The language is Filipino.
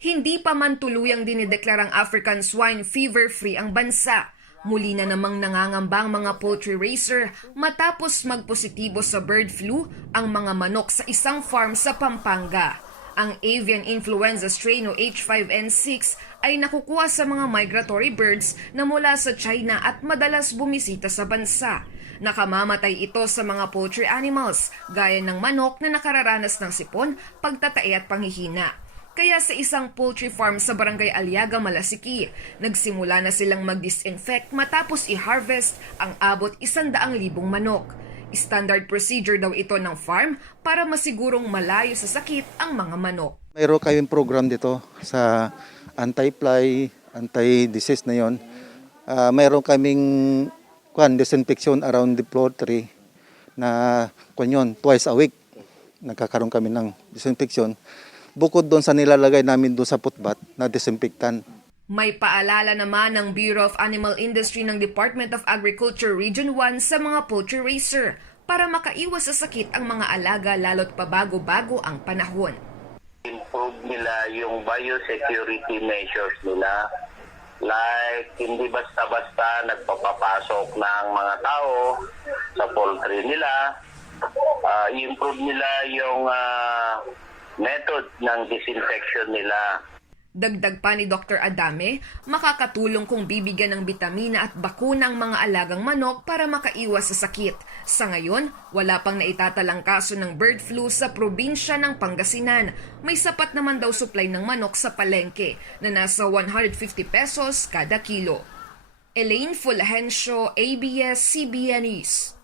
Hindi pa man tuluyang dinideklarang African swine fever-free ang bansa. Muli na namang nangangambang mga poultry raiser matapos magpositibo sa bird flu ang mga manok sa isang farm sa Pampanga. Ang avian influenza strain o H5N6 ay nakukuha sa mga migratory birds na mula sa China at madalas bumisita sa bansa. Nakamamatay ito sa mga poultry animals, gaya ng manok na nakararanas ng sipon, pagtatae at panghihina. Kaya sa isang poultry farm sa Barangay Aliaga, Malasiki, nagsimula na silang mag-disinfect matapos i-harvest ang abot 100,000 manok. Standard procedure daw ito ng farm para masigurong malayo sa sakit ang mga manok. Mayroon kayong program dito sa anti-fly, anti-disease na yon. Mayroon kaming disinfection around the poultry na twice a week. Nagkakaroon kami ng disinfection. Bukod doon sa nilalagay namin doon sa putbat na disinfectant. May paalala naman ng Bureau of Animal Industry ng Department of Agriculture Region 1 sa mga poultry raiser para makaiwas sa sakit ang mga alaga lalo't pabago-bago ang panahon. Improve nila yung biosecurity measures nila. Like, hindi basta-basta nagpapapasok ng mga tao sa poultry nila. Improve nila yung method ng disinfection nila. Dagdag pa ni Dr. Adame, makakatulong kung bibigyan ng bitamina at bakuna ang mga alagang manok para makaiwas sa sakit. Sa ngayon, wala pang naitatalang kaso ng bird flu sa probinsya ng Pangasinan. May sapat naman daw supply ng manok sa palengke na nasa 150 pesos kada kilo. Elaine Fulgencio, ABS-CBN News.